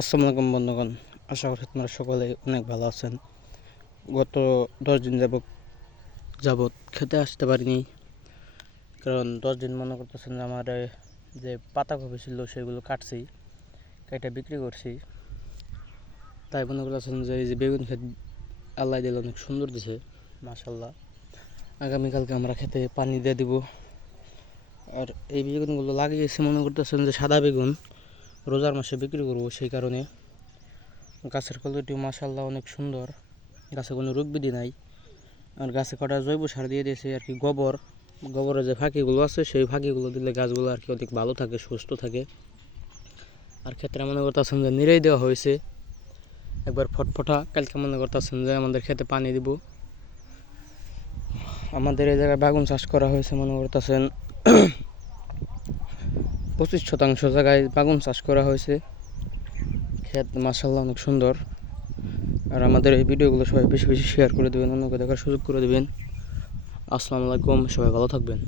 আসসালামু আলাইকুম বন্ধুগণ, আশা করি তোমরা সকলে অনেক ভালো আছেন। গত 10 দিন যাবৎ খেতে আসতে পারিনি, কারণ 10 দিন মনে করতেছেন যে আমার যে পাতাকপি ছিল সেগুলো কেটে বিক্রি করছি। তাই মনে করতেছেন যে এই যে বেগুন ক্ষেত আল্লাহ দিলে অনেক সুন্দর দিছে, মাশাল্লাহ। আগামীকালকে আমরা খেতে পানি দিয়ে দিব। আর এই বেগুনগুলো লাগিয়েছি মনে করতেছেন যে সাদা বেগুন রোজার মাসে বিক্রি করবো, সেই কারণে গাছের কোয়ালিটিও মাশাল্লাহ অনেক সুন্দর, গাছে কোনো রোগ ব্যাধি নাই। আর গাছে কটা জৈব সার দিয়ে দিয়েছে আর কি, গোবরের যে ফাঁকিগুলো আছে সেই ফাঁকিগুলো দিলে গাছগুলো আর কি অধিক ভালো থাকে, সুস্থ থাকে। আর ক্ষেত্রে মনে করতেছেন যে নিরাই দেওয়া হয়েছে একবার ফটফটা। কালকে মনে করতেছেন যে আমাদের খেতে পানি দিব। আমাদের এই জায়গায় বাগুন চাষ করা হয়েছে মনে করতেছেন 25% জায়গায় বাগুন চাষ করা হয়েছে। ক্ষেত মাশাল্লাহ অনেক সুন্দর। আর আমাদের এই ভিডিওগুলো সবাই বেশি বেশি শেয়ার করে দেবেন, অন্যকে দেখার সুযোগ করে দেবেন। আসসালামু আলাইকুম, সবাই ভালো থাকবেন।